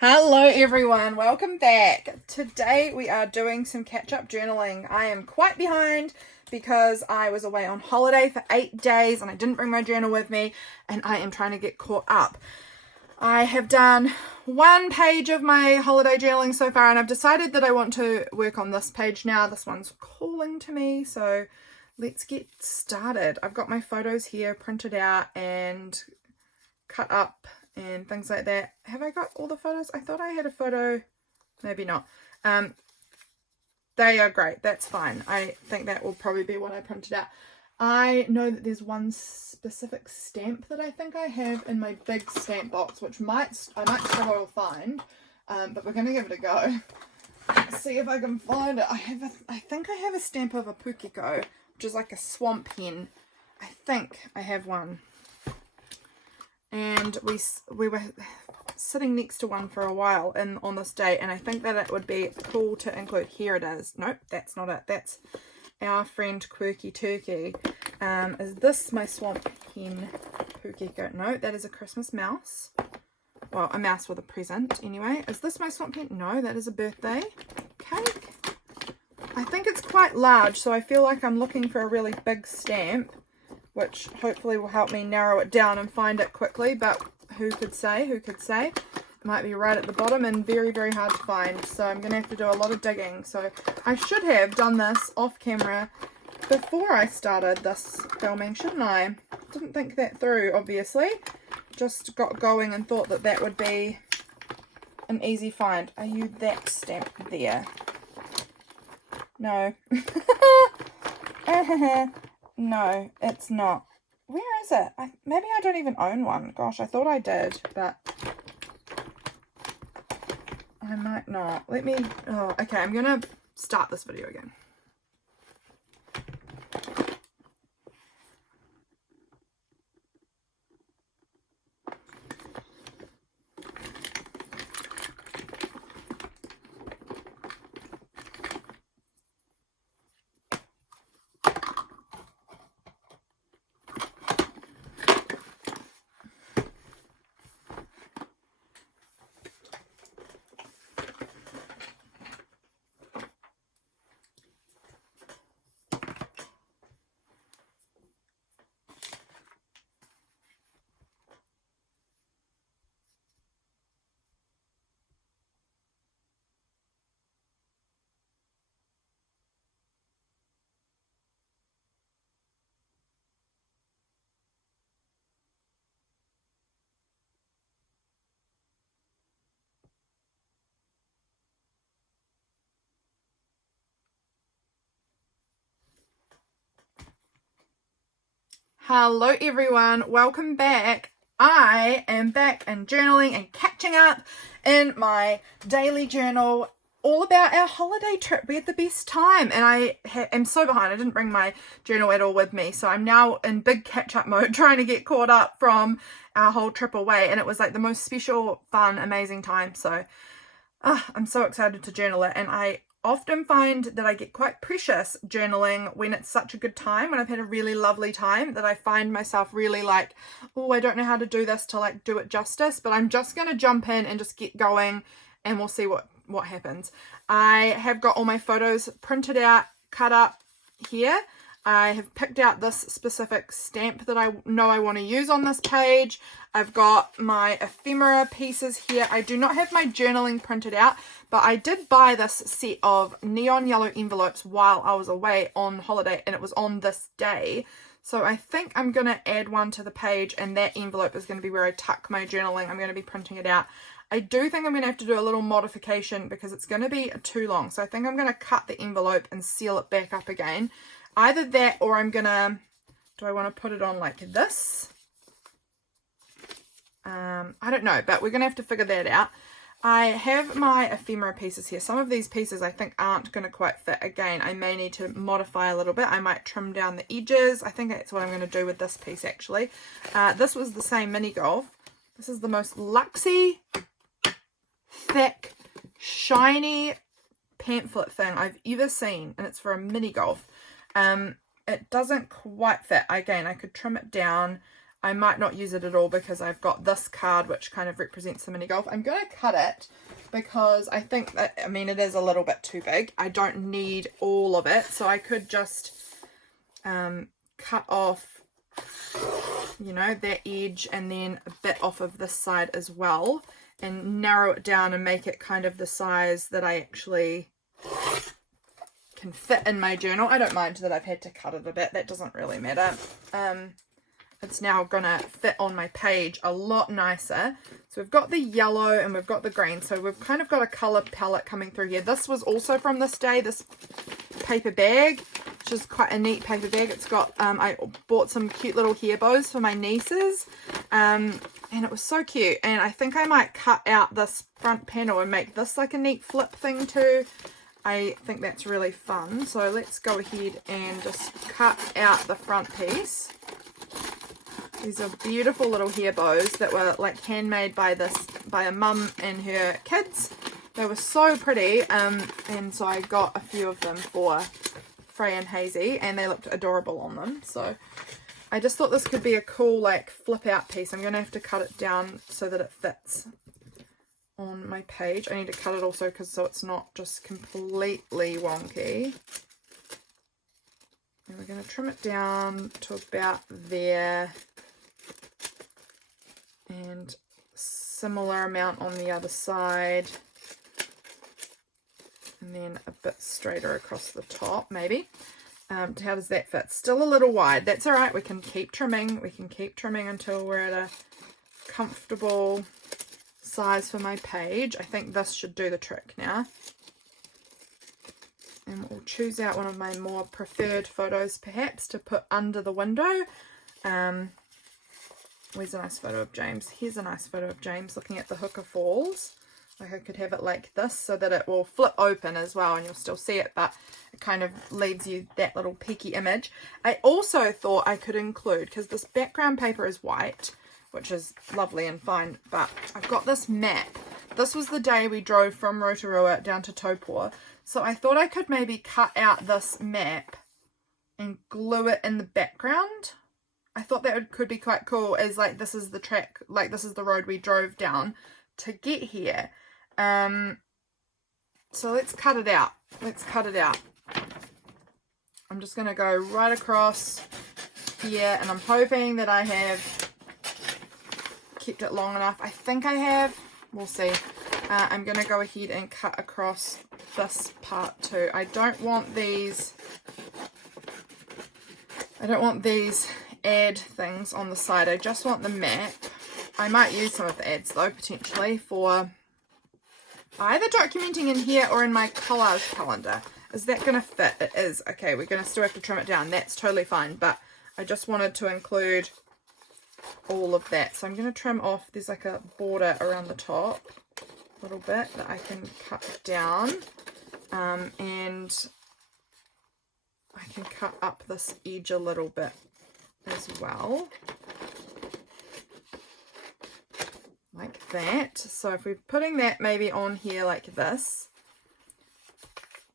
Hello everyone, welcome back. Today we are doing some catch-up journaling. I am quite behind because I was away on holiday for 8 days and I didn't bring my journal with me, and I am trying to get caught up. I have done one page of my holiday journaling so far, and I've decided that I want to work on this page now. This one's calling to me, so let's get started. I've got my photos here printed out and cut up and things like that. Have I got all the photos? I thought I had a photo. Maybe not. They are great. That's fine. I think that will probably be what I printed out. I know that there's one specific stamp that I think I have in my big stamp box, which I might struggle to find, but we're going to give it a go. See if I can find it. I think I have a stamp of a pukeko, which is like a swamp hen. I think I have one. And we were sitting next to one for a while on this day, and I think that it would be cool to include. Here it is. Nope, that's not it. That's our friend Quirky Turkey. Is this my swamp hen pukeko? No, that is a Christmas mouse. Well, a mouse with a present anyway. Is this my swamp hen? No, that is a birthday cake. I think it's quite large, so I feel like I'm looking for a really big stamp, which hopefully will help me narrow it down and find it quickly, but who could say, It might be right at the bottom and very, very hard to find, so I'm going to have to do a lot of digging. So I should have done this off camera before I started this filming, shouldn't I? Didn't think that through, obviously. Just got going and thought that that would be an easy find. Are you that stamp there? No. No, it's not. Where is it? Maybe I don't even own one. Gosh, I thought I did, but I might not. Oh, okay, I'm going to start this video again. Hello everyone, welcome back. I am back and journaling and catching up in my daily journal all about our holiday trip. We had the best time, and I am so behind. I didn't bring my journal at all with me, so I'm now in big catch-up mode trying to get caught up from our whole trip away, and it was like the most special, fun, amazing time. So I'm so excited to journal it, and I often find that I get quite precious journaling when it's such a good time, when I've had a really lovely time, that I find myself really like, oh, I don't know how to do this to like do it justice, but I'm just going to jump in and just get going, and we'll see what happens. I have got all my photos printed out, cut up here. I have picked out this specific stamp that I know I want to use on this page. I've got my ephemera pieces here. I do not have my journaling printed out, but I did buy this set of neon yellow envelopes while I was away on holiday, and it was on this day. So I think I'm going to add one to the page, and that envelope is going to be where I tuck my journaling. I'm going to be printing it out. I do think I'm going to have to do a little modification because it's going to be too long. So I think I'm going to cut the envelope and seal it back up again. Either that, or I'm going to, do I want to put it on like this? I don't know, but we're going to have to figure that out. I have my ephemera pieces here. Some of these pieces I think aren't going to quite fit. Again, I may need to modify a little bit. I might trim down the edges. I think that's what I'm going to do with this piece actually. This was the same mini golf. This is the most luxy, thick, shiny pamphlet thing I've ever seen, and it's for a mini golf. It doesn't quite fit. Again, I could trim it down. I might not use it at all because I've got this card which kind of represents the mini golf. I'm going to cut it because I think that, I mean, it is a little bit too big. I don't need all of it, so I could just cut off, you know, that edge and then a bit off of this side as well, and narrow it down and make it kind of the size that I actually can fit in my journal. I don't mind that I've had to cut it a bit. That doesn't really matter. It's now gonna fit on my page a lot nicer. So we've got the yellow and we've got the green. So we've kind of got a color palette coming through here. This was also from this day, this paper bag, which is quite a neat paper bag. It's got, I bought some cute little hair bows for my nieces. And it was so cute. And I think I might cut out this front panel and make this like a neat flip thing too. I think that's really fun. So let's go ahead and just cut out the front piece. These are beautiful little hair bows that were like handmade by a mum and her kids. They were so pretty, and so I got a few of them for Frey and Hazy, and they looked adorable on them. So I just thought this could be a cool like flip out piece. I'm going to have to cut it down so that it fits on my page. I need to cut it also so it's not just completely wonky. And we're going to trim it down to about there. And similar amount on the other side, and then a bit straighter across the top maybe. How does that fit? Still a little wide. That's all right. We can keep trimming. We can keep trimming until we're at a comfortable size for my page. I think this should do the trick now. And we'll choose out one of my more preferred photos perhaps to put under the window. Where's a nice photo of James? Here's a nice photo of James looking at the Hooker Falls. Like I could have it like this so that it will flip open as well and you'll still see it, but it kind of leaves you that little peeky image. I also thought I could include, because this background paper is white, which is lovely and fine, but I've got this map. This was the day we drove from Rotorua down to Taupua, so I thought I could maybe cut out this map and glue it in the background. I thought that could be quite cool, as like this is the track, like this is the road we drove down to get here. So let's cut it out. Let's cut it out. I'm just going to go right across here, and I'm hoping that I have kept it long enough. I think I have. We'll see. I'm going to go ahead and cut across this part too. I don't want these ad things on the side. I just want the map. I might use some of the ads though, potentially, for either documenting in here or in my collage calendar. Is that going to fit? It is. Okay, we're going to still have to trim it down. That's totally fine, but I just wanted to include all of that. So I'm going to trim off, there's like a border around the top, a little bit that I can cut down, and I can cut up this edge a little bit as well, like that. So if we're putting that maybe on here like this,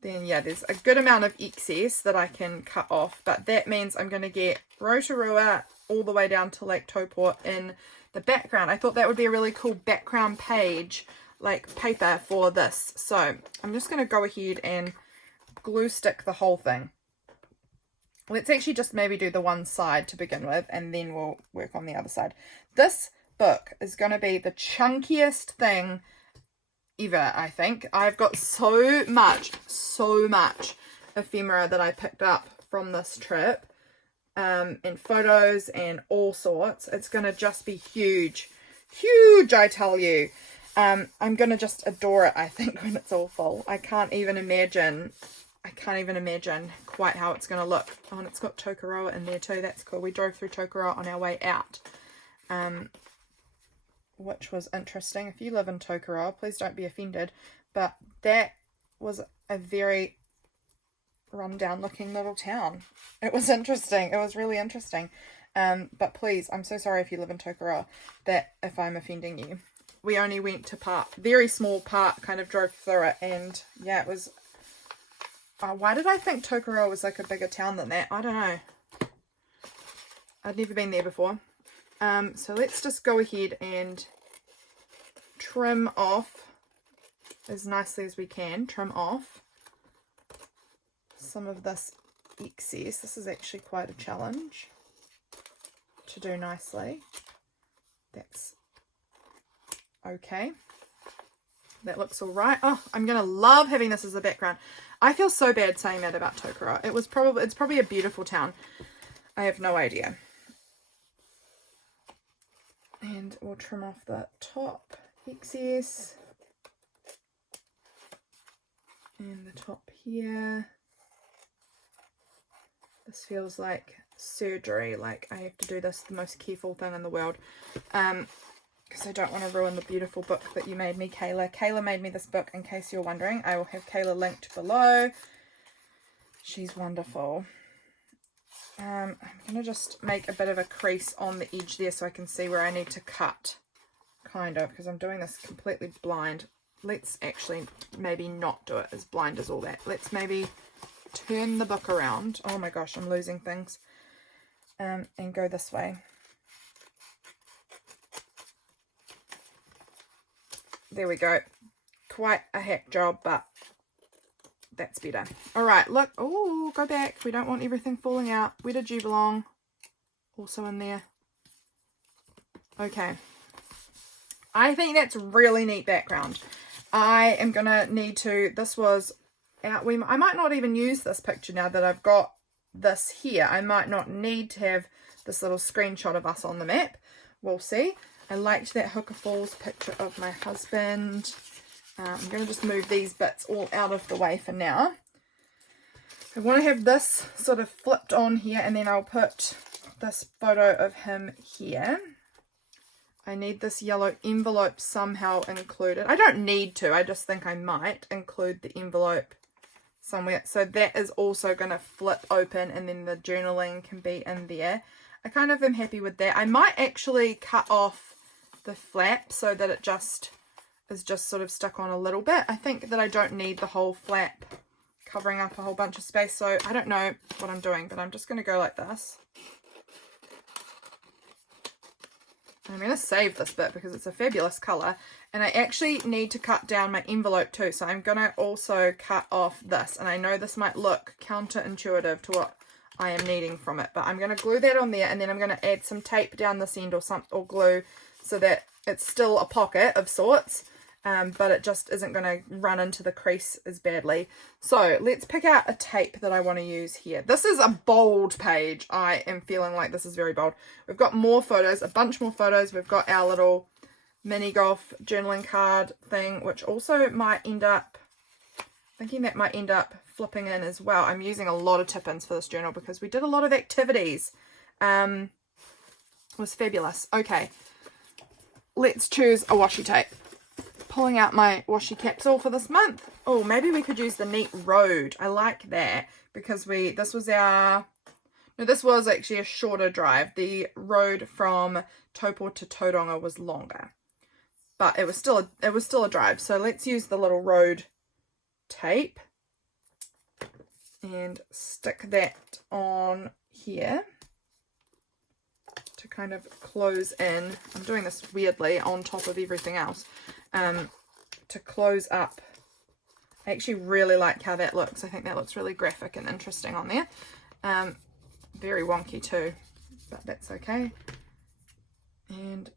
then yeah, there's a good amount of excess that I can cut off, but that means I'm going to get Rotorua all the way down to Lake Taupua in the background. I thought that would be a really cool background page, like paper for this. So I'm just going to go ahead and glue stick the whole thing. Let's actually just maybe do the one side to begin with, and then we'll work on the other side. This book is going to be the chunkiest thing ever, I think. I've got so much ephemera that I picked up from this trip, and photos and all sorts. It's going to just be huge, I tell you. I'm going to just adore it, I think, when it's all full. I can't even imagine quite how it's going to look. Oh, and it's got Tokoroa in there too. That's cool. We drove through Tokoroa on our way out, which was interesting. If you live in Tokoroa, please don't be offended, but that was a very run-down looking little town. It was interesting. It was really interesting. But please, I'm so sorry if you live in Tokoroa, that if I'm offending you. We only went to very small part, kind of drove through it, and yeah, it was... why did I think Tokoroa was like a bigger town than that? I don't know. I'd never been there before. So let's just go ahead and trim off as nicely as we can. Trim off some of this excess. This is actually quite a challenge to do nicely. That's okay. That looks all right. Oh, I'm gonna love having this as a background. I feel so bad saying that about Tokoroa. It's probably a beautiful town. I have no idea. And we'll trim off the top excess and the top here. This feels like surgery, like I have to do this the most careful thing in the world, because I don't want to ruin the beautiful book that you made me, Cayla. Cayla made me this book, in case you're wondering. I will have Cayla linked below. She's wonderful. I'm going to just make a bit of a crease on the edge there so I can see where I need to cut, kind of, because I'm doing this completely blind. Let's actually maybe not do it as blind as all that. Let's maybe turn the book around. Oh my gosh, I'm losing things. And go this way. There we go. Quite a hack job, but that's better. All right, look. Oh, go back. We don't want everything falling out. Where did you belong? Also in there. Okay. I think that's really neat background. I am going to need to, this was out. I might not even use this picture now that I've got this here. I might not need to have this little screenshot of us on the map. We'll see. I liked that Hooker Falls picture of my husband. I'm going to just move these bits all out of the way for now. I want to have this sort of flipped on here, and then I'll put this photo of him here. I need this yellow envelope somehow included. I don't need to, I just think I might include the envelope somewhere. So that is also going to flip open, and then the journaling can be in there. I kind of am happy with that. I might actually cut off the flap so that it just is just sort of stuck on a little bit. I think that I don't need the whole flap covering up a whole bunch of space, so I don't know what I'm doing, but I'm just going to go like this. I'm going to save this bit because it's a fabulous colour, and I actually need to cut down my envelope too, so I'm going to also cut off this, and I know this might look counterintuitive to what I am needing from it, but I'm going to glue that on there, and then I'm going to add some tape down this end or glue so that it's still a pocket of sorts, but it just isn't going to run into the crease as badly. So let's pick out a tape that I want to use here. This is a bold page. I am feeling like this is very bold. We've got more photos, a bunch more photos. We've got our little mini golf journaling card thing, which also might end up, thinking that might end up flipping in as well. I'm using a lot of tip-ins for this journal because we did a lot of activities. It was fabulous. Okay, let's choose a washi tape. Pulling out my washi capsule for this month. Oh, maybe we could use the Neat Road. I like that because this was actually a shorter drive. The road from Taupo to Tauranga was longer, but it was still a drive. So let's use the little road tape and stick that on here to kind of close in. I'm doing this weirdly on top of everything else. To close up. I actually really like how that looks. I think that looks really graphic and interesting on there. Very wonky too, but that's okay. And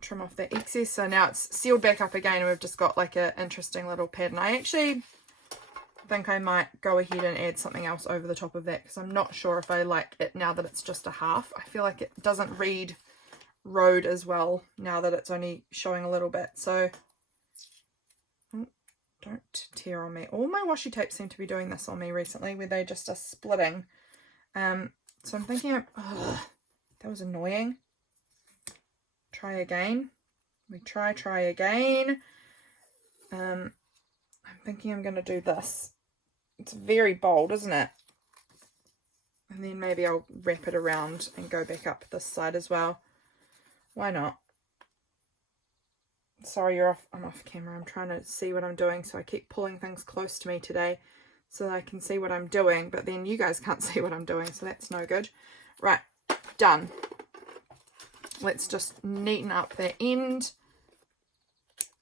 trim off that excess. So now it's sealed back up again, and we've just got like an interesting little pattern. I actually think I might go ahead and add something else over the top of that because I'm not sure if I like it now that it's just a half. I feel like it doesn't read road as well now that it's only showing a little bit. So don't tear on me. All my washi tapes seem to be doing this on me recently, where they just are splitting. So I'm thinking, that was annoying. Try again. We try again. I'm thinking I'm going to do this. It's very bold, isn't it? And then maybe I'll wrap it around and go back up this side as well. Why not? Sorry, I'm off camera. I'm trying to see what I'm doing, so I keep pulling things close to me today so that I can see what I'm doing, but then you guys can't see what I'm doing, so that's no good. Right, done. let's just neaten up that end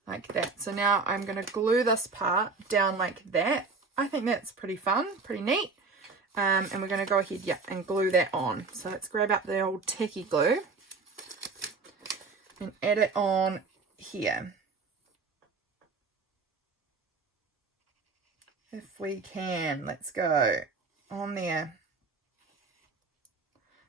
like that. So now I'm going to glue this part down like that. I think that's pretty fun, pretty neat. And we're going to go ahead, and glue that on. So let's grab up the old tacky glue and add it on here. If we can, let's go on there.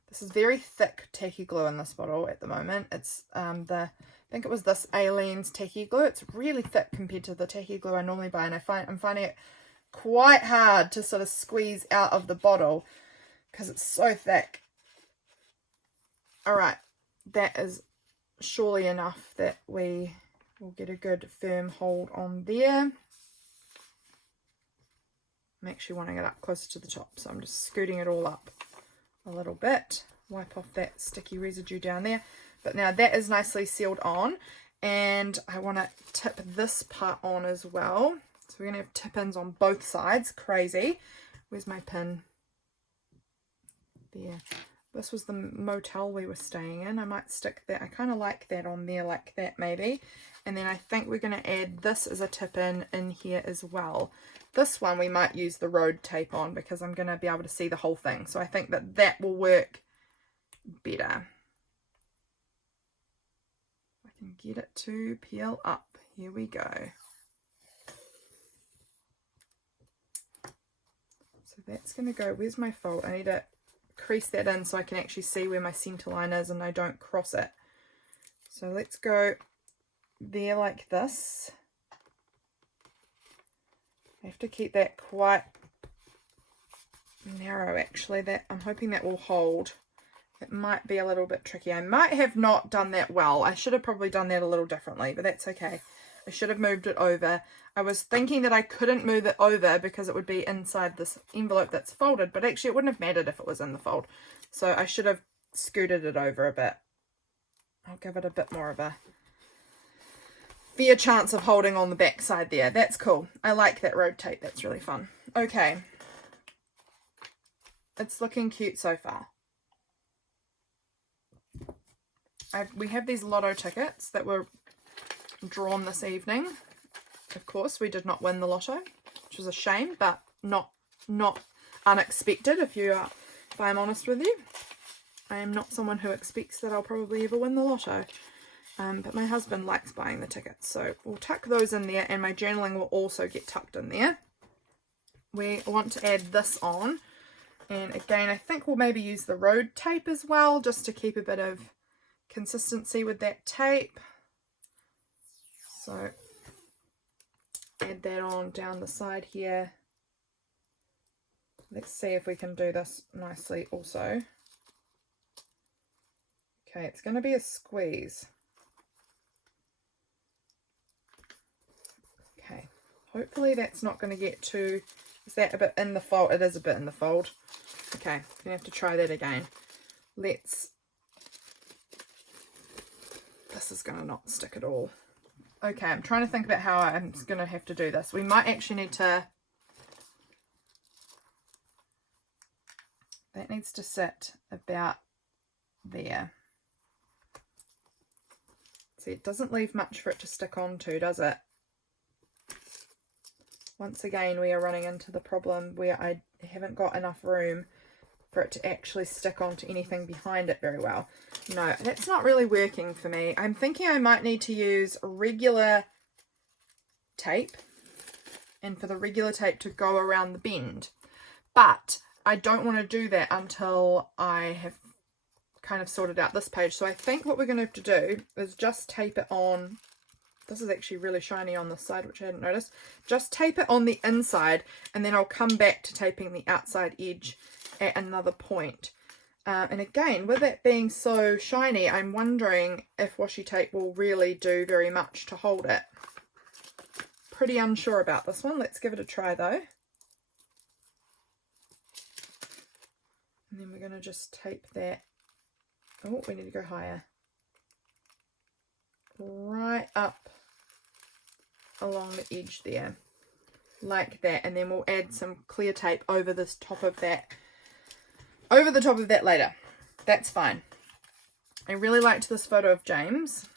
This is very thick tacky glue in this bottle at the moment. It's I think it was this Alien's tacky glue. It's really thick compared to the tacky glue I normally buy, and I'm finding it quite hard to sort of squeeze out of the bottle because it's so thick. All right, that is surely enough that we will get a good firm hold on there. I'm actually wanting it up closer to the top, so I'm just scooting it all up a little bit. Wipe off that sticky residue down there. But now that is nicely sealed on, and I want to tip this part on as well. So we're going to have tip-ins on both sides. Crazy. Where's my pin? There. This was the motel we were staying in. I might stick that. I kind of like that on there like that maybe. And then I think we're going to add this as a tip-in in here as well. This one we might use the road tape on because I'm going to be able to see the whole thing. So I think that that will work better. I can get it to peel up. Here we go. So that's going to go, where's my fold? I need to crease that in so I can actually see where my center line is and I don't cross it. So let's go there like this. I have to keep that quite narrow actually. That I'm hoping that will hold. It might be a little bit tricky. I might have not done that well. I should have probably done that a little differently, but that's okay. I should have moved it over. I was thinking that I couldn't move it over because it would be inside this envelope that's folded, but actually it wouldn't have mattered if it was in the fold. So I should have scooted it over a bit. I'll give it a bit more of a fair chance of holding on the back side there. That's cool. I like that road tape. That's really fun. Okay. It's looking cute so far. We have these lotto tickets that were drawn this evening. Of course, we did not win the lotto, which was a shame, but not unexpected if I'm honest with you. I am not someone who expects that I'll probably ever win the lotto. But my husband likes buying the tickets, so we'll tuck those in there, and my journaling will also get tucked in there. We want to add this on, and again, I think we'll maybe use the road tape as well, just to keep a bit of consistency with that tape. So add that on down the side here. Let's see if we can do this nicely also. Okay, it's going to be a squeeze. Okay, hopefully that's not going to get too, is that a bit in the fold? It is a bit in the fold. Okay, I'm going to have to try that again. This is going to not stick at all. Okay, I'm trying to think about how I'm going to have to do this. We might actually need to, that needs to sit about there. See, it doesn't leave much for it to stick onto, does it? Once again, we are running into the problem where I haven't got enough room for it to actually stick onto anything behind it very well. No, that's not really working for me. I'm thinking I might need to use regular tape, and for the regular tape to go around the bend. But I don't want to do that until I have kind of sorted out this page. So I think what we're going to have to do is just tape it on. This is actually really shiny on this side, which I hadn't noticed. Just tape it on the inside, and then I'll come back to taping the outside edge at another point. And again, with it being so shiny, I'm wondering if washi tape will really do very much to hold it. Pretty unsure about this one. Let's give it a try though. And then we're going to just tape that. Oh, we need to go higher. Right up along the edge there. Like that. And then we'll add some clear tape over this top of that. Over the top of that later. That's fine. I really liked this photo of James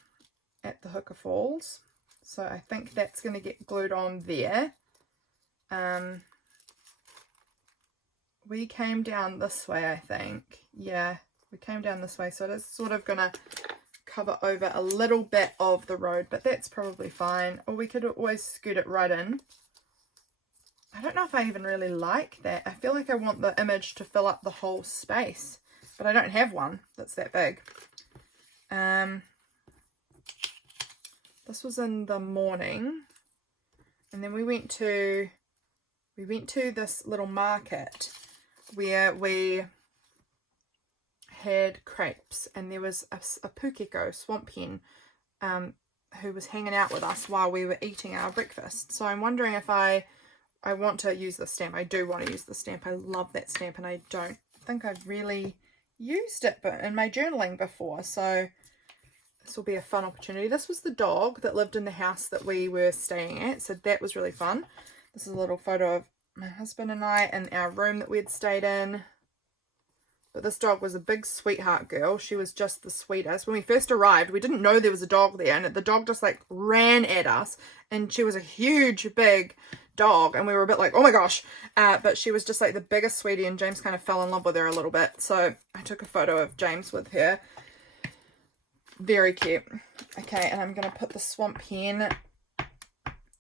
at the Hooker Falls. So I think that's going to get glued on there. We came down this way, I think. Yeah, we came down this way. So it is sort of going to cover over a little bit of the road, but that's probably fine. Or we could always scoot it right in. I don't know if I even really like that. I feel like I want the image to fill up the whole space, but I don't have one that's that big. This was in the morning, and then we went to this little market where we had crepes, and there was a pukeko swamp hen who was hanging out with us while we were eating our breakfast. So I'm wondering if I want to use this stamp. I do want to use the stamp. I love that stamp, and I don't think I've really used it but in my journaling before, so this will be a fun opportunity. This was the dog that lived in the house that we were staying at, so that was really fun. This is a little photo of my husband and I in our room that we'd stayed in. But this dog was a big sweetheart girl. She was just the sweetest. When we first arrived, we didn't know there was a dog there, and the dog just like ran at us, and she was a huge, big dog, and we were a bit like, oh my gosh, but she was just like the biggest sweetie, and James kind of fell in love with her a little bit. So I took a photo of James with her. Very cute. Okay, and I'm going to put the swamp hen.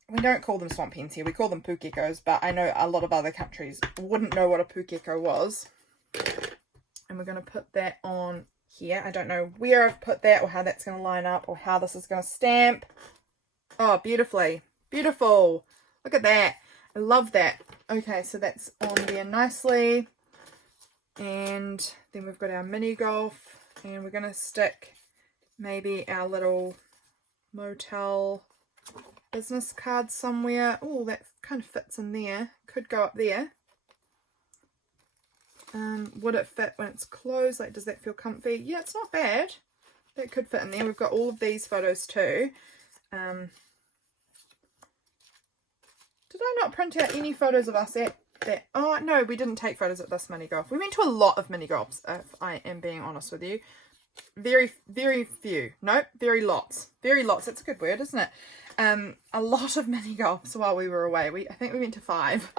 We don't call them swamp hens here. We call them pukekos, but I know a lot of other countries wouldn't know what a pukeko was. And we're going to put that on here. I don't know where I've put that or how that's going to line up or how this is going to stamp. Oh, beautifully. Beautiful. Look at that. I love that. Okay, so that's on there nicely. And then we've got our mini golf, and we're going to stick maybe our little motel business card somewhere. Oh, that kind of fits in there. Could go up there. Would it fit when it's closed? Like, does that feel comfy? Yeah, it's not bad. That could fit in there. We've got all of these photos too. Did I not print out any photos of us at that? Oh, no, we didn't take photos at this mini golf. We went to a lot of mini golfs, if I am being honest with you. Very, very few. Nope, very lots. Very lots. That's a good word, isn't it? A lot of mini golfs while we were away. I think we went to 5.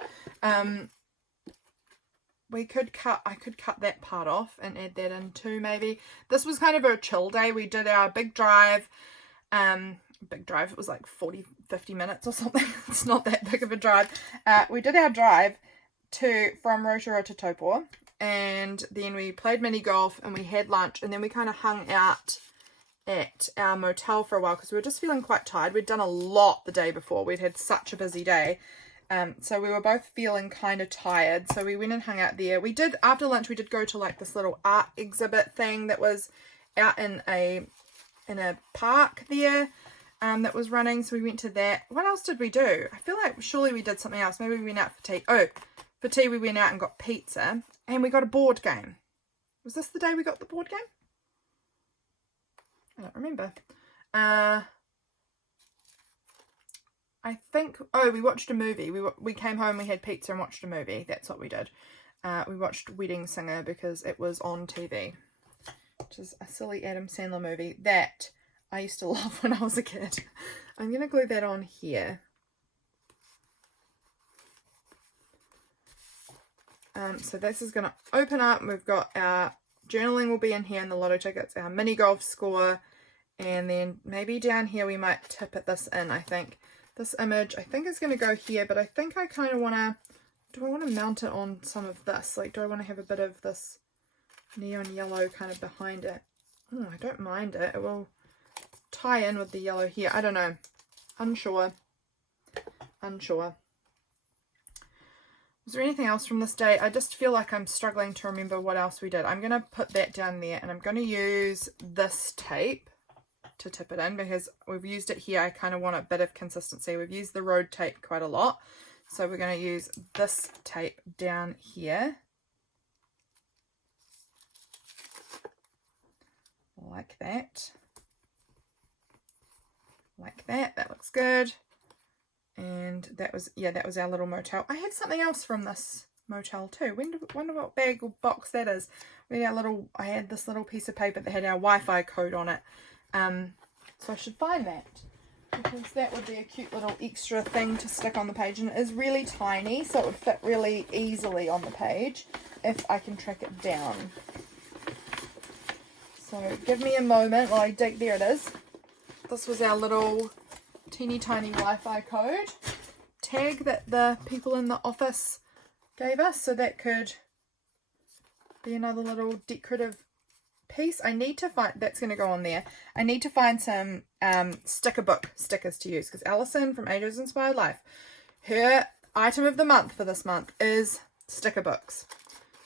I could cut that part off and add that in too, maybe. This was kind of a chill day. We did our big drive. It was like 50 minutes or something. It's not that big of a drive. We did our drive from Rotorua to Taupō, and then we played mini golf and we had lunch, and then we kind of hung out at our motel for a while because we were just feeling quite tired. We'd done a lot the day before. We'd had such a busy day. So we were both feeling kind of tired. So we went and hung out there. After lunch, we did go to like this little art exhibit thing that was out in a park there. That was running, so we went to that. What else did we do? I feel like surely we did something else. Maybe we went out for tea. Oh, for tea we went out and got pizza, and we got a board game. Was this the day we got the board game? I don't remember. I think, we watched a movie. We came home, we had pizza and watched a movie. That's what we did. We watched Wedding Singer because it was on TV, which is a silly Adam Sandler movie that I used to love when I was a kid. I'm going to glue that on here. So this is going to open up. We've got our journaling will be in here, and the lotto tickets, our mini golf score, and then maybe down here we might tip this in, I think. This image, I think, is going to go here, but I think I kind of want to, do I want to mount it on some of this? Like, do I want to have a bit of this neon yellow kind of behind it? Oh, I don't mind it. It will tie in with the yellow here. I don't know. Unsure. Was there anything else from this day? I just feel like I'm struggling to remember what else we did. I'm going to put that down there, and I'm going to use this tape to tip it in because we've used it here. I kind of want a bit of consistency. We've used the road tape quite a lot, so we're going to use this tape down here like that. Like that. That looks good. And that was our little motel. I had something else from this Motel 2. Wonder what bag or box that is. We had I had this little piece of paper that had our Wi-Fi code on it. So I should find that, because that would be a cute little extra thing to stick on the page, and it is really tiny, so it would fit really easily on the page if I can track it down. So give me a moment while I dig. There it is. This was our little teeny tiny Wi-Fi code tag that the people in the office gave us, so that could be another little decorative piece. I need to find, that's going to go on there. I need to find some sticker book stickers to use, because Allison from Ages Inspired Life, her item of the month for this month is sticker books.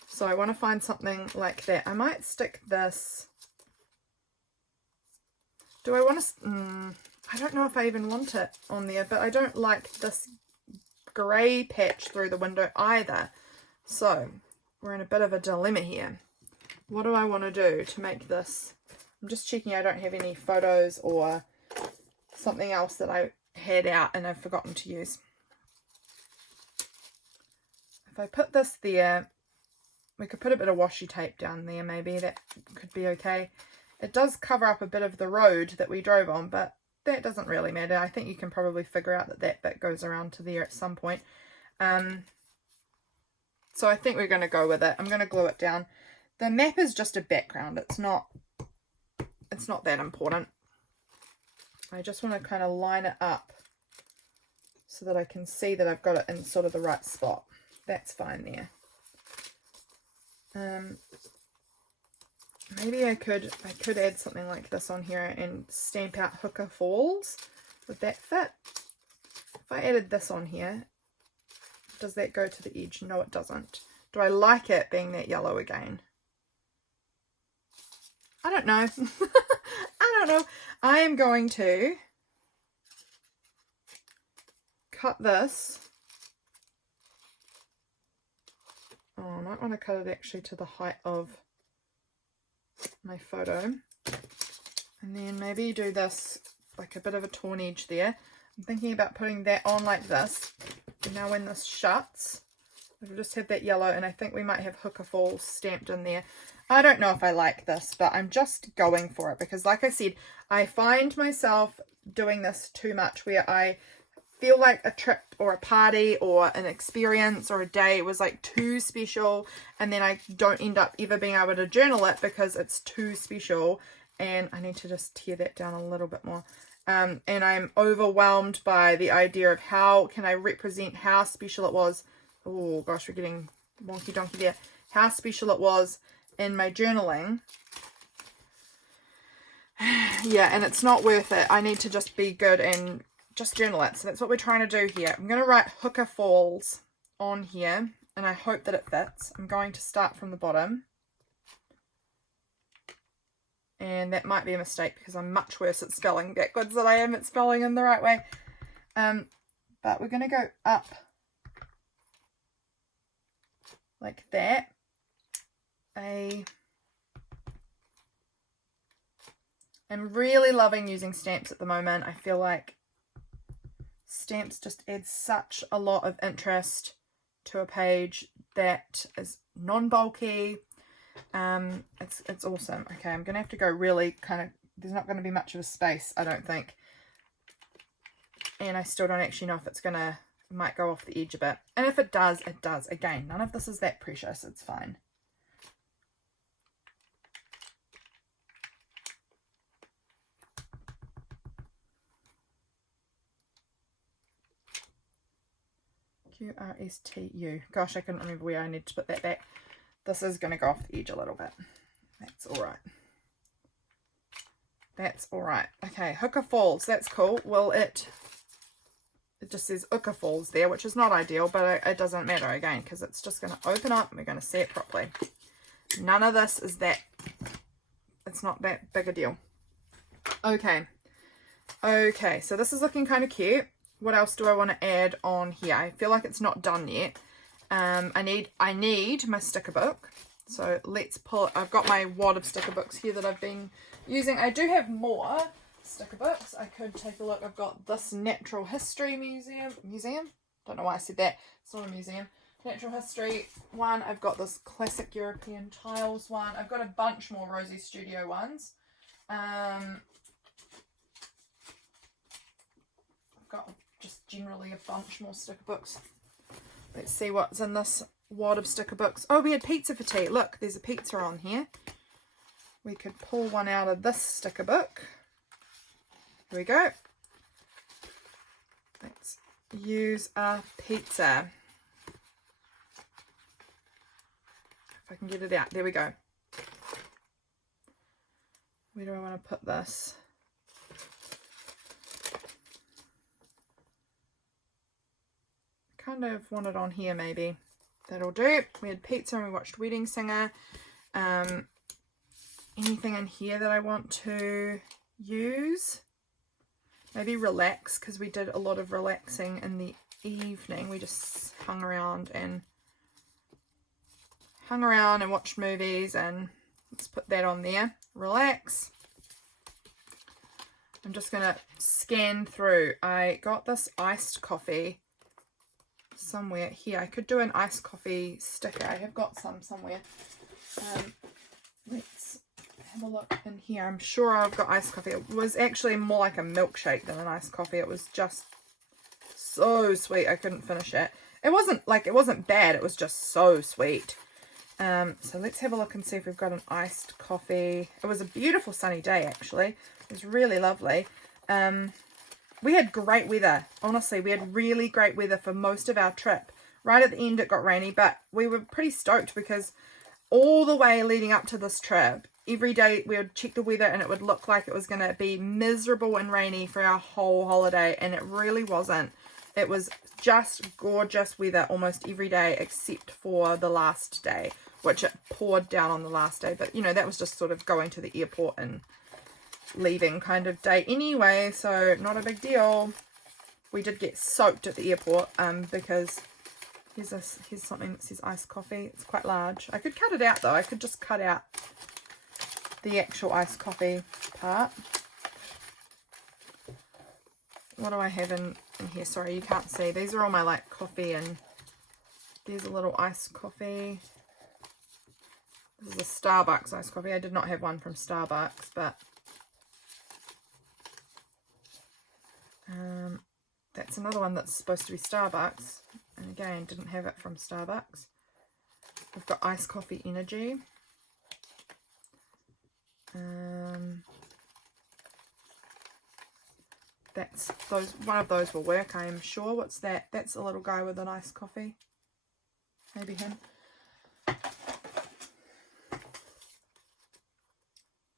So I want to find something like that. I might stick this. Do I want to, I don't know if I even want it on there, but I don't like this grey patch through the window either. So we're in a bit of a dilemma here. What do I want to do to make this? I'm just checking I don't have any photos or something else that I had out and I've forgotten to use. If I put this there, we could put a bit of washi tape down there, maybe. That could be okay. It does cover up a bit of the road that we drove on, but that doesn't really matter. I think you can probably figure out that that bit goes around to there at some point. So I think we're going to go with it. I'm going to glue it down. The map is just a background. It's not that important. I just want to kind of line it up so that I can see that I've got it in sort of the right spot. That's fine there. Maybe I could add something like this on here and stamp out Hooker Falls. Would that fit? If I added this on here, does that go to the edge? No, it doesn't. Do I like it being that yellow again? I don't know. I don't know. I am going to cut this. Oh, I might want to cut it actually to the height of my photo. And then maybe do this like a bit of a torn edge there. I'm thinking about putting that on like this. And now when this shuts, we'll just have that yellow, and I think we might have Hooker Falls stamped in there. I don't know if I like this, but I'm just going for it because, like I said, I find myself doing this too much where I feel like a trip or a party or an experience or a day was like too special, and then I don't end up ever being able to journal it because it's too special, and I need to just tear that down a little bit more. And I'm overwhelmed by the idea of how can I represent how special it was. Oh gosh, we're getting wonky donkey there. How special it was in my journaling. Yeah, and it's not worth it. I need to just be good and just journal it. So that's what we're trying to do here. I'm going to write Hooker Falls on here, and I hope that it fits. I'm going to start from the bottom. And that might be a mistake because I'm much worse at spelling backwards than I am at spelling in the right way. But we're going to go up like that. I'm really loving using stamps at the moment. I feel like stamps just add such a lot of interest to a page that is non-bulky. It's awesome. Okay, I'm gonna have to go really kind of, there's not going to be much of a space, I don't think, and I still don't actually know if it's gonna, it might go off the edge a bit, and if it does, it does. Again, none of this is that precious, it's fine. QRSTU. Gosh, I couldn't remember where I need to put that back. This is going to go off the edge a little bit. That's alright. That's alright. Okay, Hooker Falls. That's cool. Well, it just says Hooker Falls there, which is not ideal, but it doesn't matter again, because it's just going to open up and we're going to see it properly. None of this is that, it's not that big a deal. Okay. Okay, so this is looking kind of cute. What else do I want to add on here? I feel like it's not done yet. I need my sticker book. So let's pull it. I've got my wad of sticker books here that I've been using. I do have more sticker books. I could take a look. I've got this Natural History Museum. Don't know why I said that. It's not a museum. natural history one. I've got this classic European tiles one. I've got a bunch more Rosie Studio ones. I've got just generally a bunch more sticker books. Let's see what's in this wad of sticker books. Oh, we had pizza for tea. Look, there's a pizza on here. We could pull one out of this sticker book. Here we go. Let's use a pizza. If I can get it out. There we go. Where do I want to put this? Kind of want it on here maybe. That'll do. We had pizza and we watched Wedding Singer. Anything in here that I want to use? Maybe relax, because we did a lot of relaxing in the evening. We just hung around and watched movies, and let's put that on there. Relax. I'm just going to scan through. I got this iced coffee somewhere here. I could do an iced coffee sticker. I have got some somewhere. Let's have a look in here. I'm sure I've got iced coffee. It was actually more like a milkshake than an iced coffee. It was just so sweet. I couldn't finish it. It wasn't bad. It was just so sweet. So let's have a look and see if we've got an iced coffee. It was a beautiful sunny day, actually. It was really lovely. We had great weather. Honestly, we had really great weather for most of our trip. Right at the end, it got rainy, but we were pretty stoked because all the way leading up to this trip, every day we would check the weather and it would look like it was going to be miserable and rainy for our whole holiday, and it really wasn't. It was just gorgeous weather almost every day except for the last day, which it poured down on the last day. But, you know, that was just sort of going to the airport and leaving kind of day anyway, so not a big deal. We did get soaked at the airport because here's something that says iced coffee. It's quite large. I could cut it out though. I could just cut out the actual iced coffee part. What do I have in here? Sorry, you can't see. These are all my like coffee, and there's a little iced coffee. This is a Starbucks iced coffee. I did not have one from Starbucks, but that's another one that's supposed to be Starbucks, and again didn't have it from Starbucks. We've got iced coffee energy. That's one of those will work, I am sure. What's that? That's a little guy with an iced coffee. Maybe him. I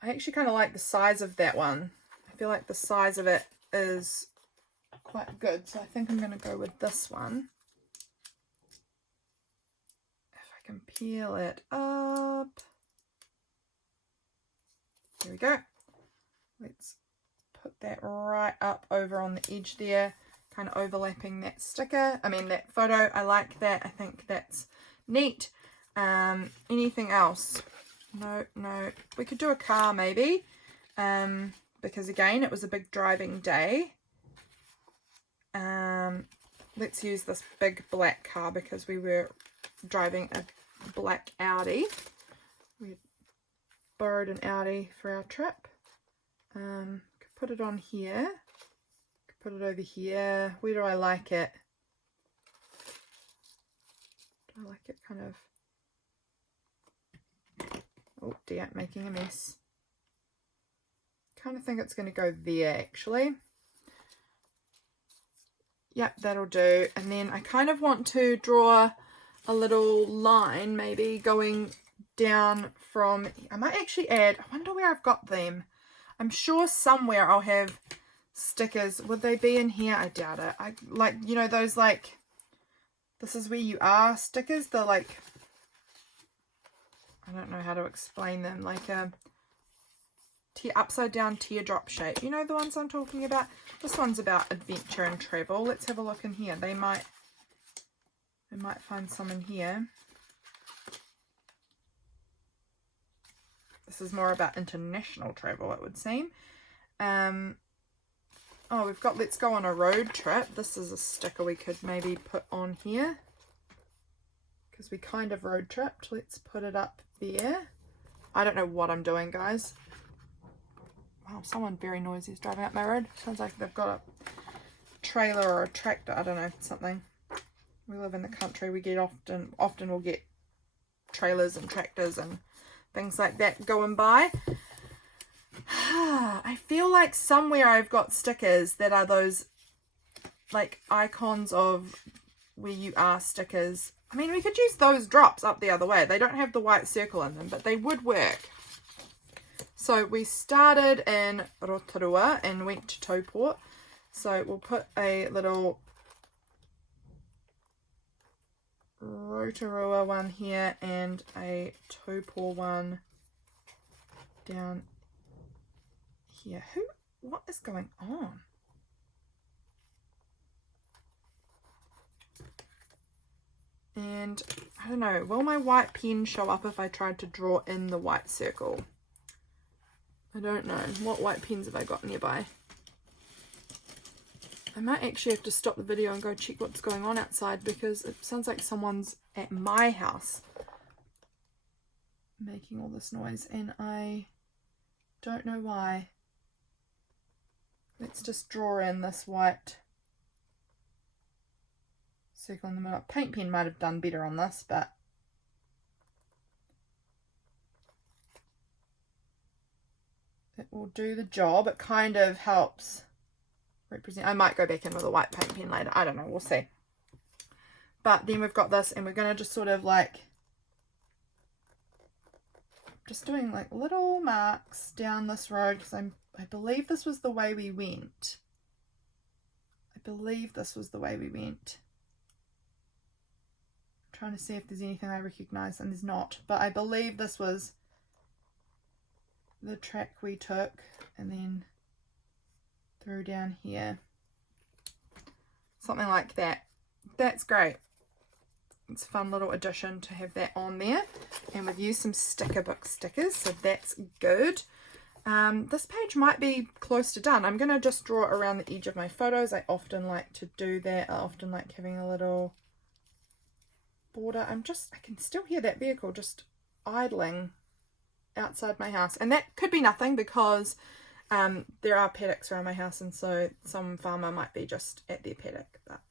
actually kind of like the size of that one. I feel like the size of it is quite good, so I think I'm going to go with this one. If I can peel it up. There we go. Let's put that right up over on the edge there, kind of overlapping that sticker. I mean that photo. I like that. I think that's neat. Anything else? No. We could do a car maybe, because again it was a big driving day. Let's use this big black car because we were driving a black Audi. We borrowed an Audi for our trip. Could put it on here. Could put it over here. Where do I like it? Do I like it kind of... Oh dear, making a mess. Kind of think it's going to go there actually. Yep, that'll do. And then I kind of want to draw a little line maybe going down from... I might actually add... I wonder where I've got them. I'm sure somewhere I'll have stickers. Would they be in here? I doubt it. I like, you know, those like... This is where you are stickers. They're like... I don't know how to explain them. Like a upside down teardrop shape. You know the ones I'm talking about? This one's about adventure and travel. Let's have a look in here. I might find some in here. This is more about international travel, it would seem. Oh, we've got let's go on a road trip. This is a sticker we could maybe put on here. because we kind of road tripped. Let's put it up there. I don't know what I'm doing, guys. Wow, someone very noisy is driving up my road. Sounds like they've got a trailer or a tractor. I don't know, something. We live in the country. We get often we'll get trailers and tractors and things like that going by. I feel like somewhere I've got stickers that are those like icons of where you are stickers. I mean, we could use those drops up the other way. They don't have the white circle in them, but they would work. So we started in Rotorua and went to Tauport. So we'll put a little Rotorua one here and a Tauport one down here. What is going on? And I don't know, will my white pen show up if I tried to draw in the white circle? I don't know. What white pens have I got nearby? I might actually have to stop the video and go check what's going on outside, because it sounds like someone's at my house making all this noise and I don't know why. Let's just draw in this white circle in the middle. Paint pen might have done better on this, but it will do the job. It kind of helps represent. I might go back in with a white paint pen later. I don't know. We'll see. But then we've got this, and we're going to just sort of like just doing like little marks down this road, because I believe this was the way we went. I believe this was the way we went. I'm trying to see if there's anything I recognize, and there's not. But I believe this was the track we took, and then through down here. Something like that. That's great. It's a fun little addition to have that on there. And we've used some sticker book stickers, so that's good. This page might be close to done. I'm going to just draw around the edge of my photos. I often like to do that. I often like having a little border. I can still hear that vehicle just idling outside my house. And that could be nothing, because there are paddocks around my house, and so some farmer might be just at their paddock. But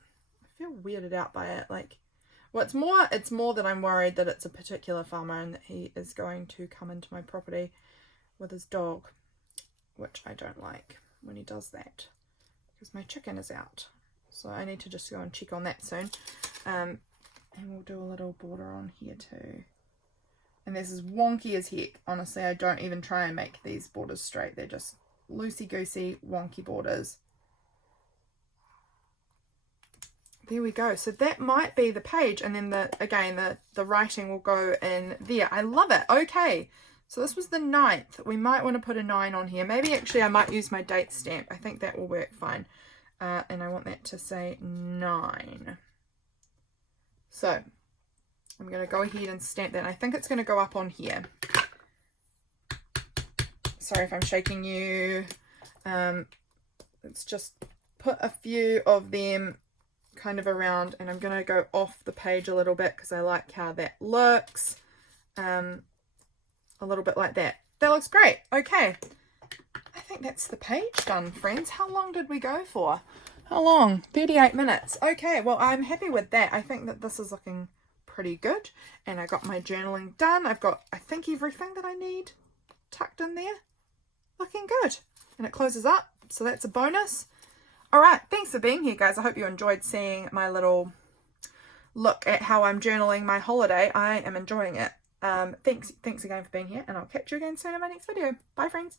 I feel weirded out by it. Like, well, it's more that I'm worried that it's a particular farmer and that he is going to come into my property with his dog, which I don't like when he does that, because my chicken is out. So I need to just go and check on that soon. And we'll do a little border on here too. And this is wonky as heck. Honestly, I don't even try and make these borders straight. They're just loosey-goosey, wonky borders. There we go. So that might be the page, and then the writing will go in there. I love it. Okay, so this was the 9th. We might want to put a 9 on here. Maybe actually I might use my date stamp. I think that will work fine. And I want that to say 9. So I'm going to go ahead and stamp that. I think it's going to go up on here. Sorry if I'm shaking you. Let's just put a few of them kind of around, and I'm going to go off the page a little bit because I like how that looks. A little bit like that. That looks great. Okay. I think that's the page done, friends. How long did we go for? How long? 38 minutes. Okay, well, I'm happy with that. I think that this is looking pretty good, and I got my journaling done. I've got, I think, everything that I need tucked in there. Looking good. And it closes up, so that's a bonus. All right, thanks for being here, guys. I hope you enjoyed seeing my little look at how I'm journaling my holiday. I am enjoying it. Thanks again for being here, and I'll catch you again soon in my next video. Bye, friends.